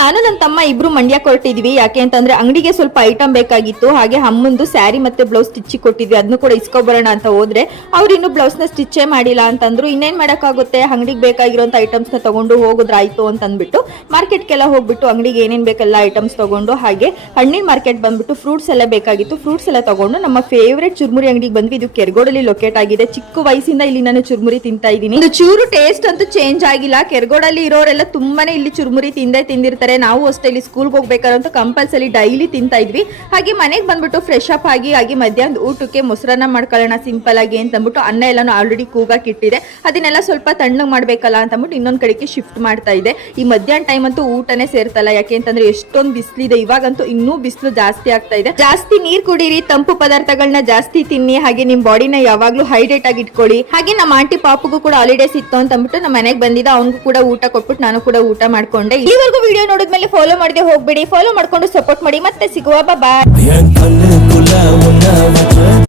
ನಾನು ನನ್ನ ತಮ್ಮ ಇಬ್ರು ಮಂಡ್ಯಕ್ಕೆ ಹೊರಟಿದ್ವಿ. ಯಾಕೆ ಅಂತಂದ್ರೆ ಅಂಗಡಿಗೆ ಸ್ವಲ್ಪ ಐಟಮ್ ಬೇಕಾಗಿತ್ತು. ಹಾಗೆ ಅಮ್ಮಂದು ಸ್ಯಾರಿ ಮತ್ತೆ ಬ್ಲೌಸ್ ಸ್ಟಿಚ್ ಕೊಟ್ಟಿದ್ವಿ, ಅದನ್ನು ಕೂಡ ಇಸ್ಕೊಬರೋಣ ಅಂತ ಹೋದ್ರೆ ಅವ್ರು ಇನ್ನು ಬ್ಲೌಸ್ ನ ಸ್ಟಿಚೇ ಮಾಡಿಲ್ಲ ಅಂತಂದ್ರು. ಇನ್ನೇನ್ ಮಾಡಕ್ಕಾಗುತ್ತೆ, ಅಂಗಡಿಗೆ ಬೇಕಾಗಿರೋಂತ ಐಟಮ್ಸ್ ನ ತಗೊಂಡು ಹೋಗುದ್ರಾಯ್ತು ಅಂತ ಅಂದ್ಬಿಟ್ಟು ಮಾರ್ಕೆಟ್ಗೆಲ್ಲ ಹೋಗ್ಬಿಟ್ಟು ಅಂಗಡಿಗೆ ಏನೇನ್ ಬೇಕೆಲ್ಲ ಐಟಮ್ಸ್ ತಗೊಂಡು, ಹಾಗೆ ಹಣ್ಣಿನ ಮಾರ್ಕೆಟ್ ಬಂದ್ಬಿಟ್ಟು ಫ್ರೂಟ್ಸ್ ಎಲ್ಲ ಬೇಕಾಗಿತ್ತು. ಫ್ರೂಟ್ಸ್ ಎಲ್ಲ ತಗೊಂಡು ನಮ್ಮ ಫೇವ್ರೇಟ್ ಚುರ್ಮುರಿ ಅಂಗಡಿಗೆ ಬಂದ್ವಿ. ಇದು ಕೆರಗೋಡಲ್ಲಿ ಲೊಕೇಟ್ ಆಗಿದೆ. ಚಿಕ್ಕ ವಯಸ್ಸಿಂದ ಇಲ್ಲಿ ನಾನು ಚುರ್ಮುರಿ ತಿಂತಾ ಇದ್ದೀನಿ. ಒಂದು ಚೂರು ಟೇಸ್ಟ್ ಅಂತೂ ಚೇಂಜ್ ಆಗಿಲ್ಲ. ಕೆರಗೋಡಲ್ಲಿ ಇರೋರೆಲ್ಲ ತುಂಬಾನೇ ಇಲ್ಲಿ ಚುರ್ಮುರಿ ತಿಂದಿರ್ತಾರೆ. ನಾವು ಅಷ್ಟೇ ಇಲ್ಲಿ ಸ್ಕೂಲ್ಗೆ ಹೋಗ್ಬೇಕಾರಂತೂ ಕಂಪಲ್ಸರಿ ಡೈಲಿ ತಿಂತಾ ಇದ್ವಿ. ಹಾಗೆ ಮನೆಗೆ ಬಂದ್ಬಿಟ್ಟು ಫ್ರೆಶ್ ಅಪ್ ಆಗಿ ಹಾಗೆ ಮಧ್ಯಾಹ್ನದ ಊಟಕ್ಕೆ ಮೊಸರನ್ನ ಮಾಡ್ಕೊಳ್ಳೋಣ ಸಿಂಪಲ್ ಆಗಿ ಅಂತ ಅಂದ್ಬಿಟ್ಟು ಅನ್ನ ಎಲ್ಲಾನು ಆಲ್ರೆಡಿ ಕೂಗಾಕ್ ಇಟ್ಟಿದೆ. ಅದನ್ನೆಲ್ಲ ಸ್ವಲ್ಪ ತಣ್ಣಗೆ ಮಾಡ್ಬೇಕಲ್ಲ ಅಂತ ಅಂದ್ಬಿಟ್ಟು ಇನ್ನೊಂದ್ ಕಡೆಗೆ ಶಿಫ್ಟ್ ಮಾಡ್ತಾ ಇದೆ. ಈ ಮಧ್ಯಾಹ್ನ ಟೈಮ್ ಅಂತೂ ಊಟನೇ ಸೇರ್ತಲ್ಲ. ಯಾಕೆ ಅಂತಂದ್ರೆ ಎಷ್ಟೊಂದು ಬಿಸಿಲಿದೆ. ಇವಾಗಂತೂ ಇನ್ನೂ ಬಿಸಿಲು ಜಾಸ್ತಿ ಆಗ್ತಾ ಇದೆ. ಜಾಸ್ತಿ ನೀರ್ ಕುಡೀರಿ, ತಂಪು ಪದಾರ್ಥಗಳನ್ನ ಜಾಸ್ತಿ ತಿನ್ನಿ, ಹಾಗೆ ನಿಮ್ ಬಾಡಿನ ಯಾವಾಗ್ಲೂ ಹೈಡ್ರೇಟ್ ಆಗಿ ಇಟ್ಕೊಳ್ಳಿ. ಹಾಗೆ ನಮ್ಮ ಆಂಟಿ ಪಾಪಗೂ ಕೂಡ ಹಾಲಿಡೇಸ್ ಇತ್ತು ಅಂತ ಅಂದ್ಬಿಟ್ಟು ನಮ್ಮ ಮನೆಗೆ ಬಂದಿದ್ದ, ಅವ್ನಿಗೂ ಕೂಡ ಊಟ ಕೊಟ್ಬಿಟ್ಟು ನಾನು ಕೂಡ ಊಟ ಮಾಡ್ಕೊಂಡೆ. ಈವರೆಗೂ ವಿಡಿಯೋ ನೋಡಿದ್ಮೇಲೆ ಫಾಲೋ ಮಾಡದೆ ಹೋಗ್ಬೇಡಿ, ಫಾಲೋ ಮಾಡ್ಕೊಂಡು ಸಪೋರ್ಟ್ ಮಾಡಿ. ಮತ್ತೆ ಸಿಗುವ, ಬಾಯ್.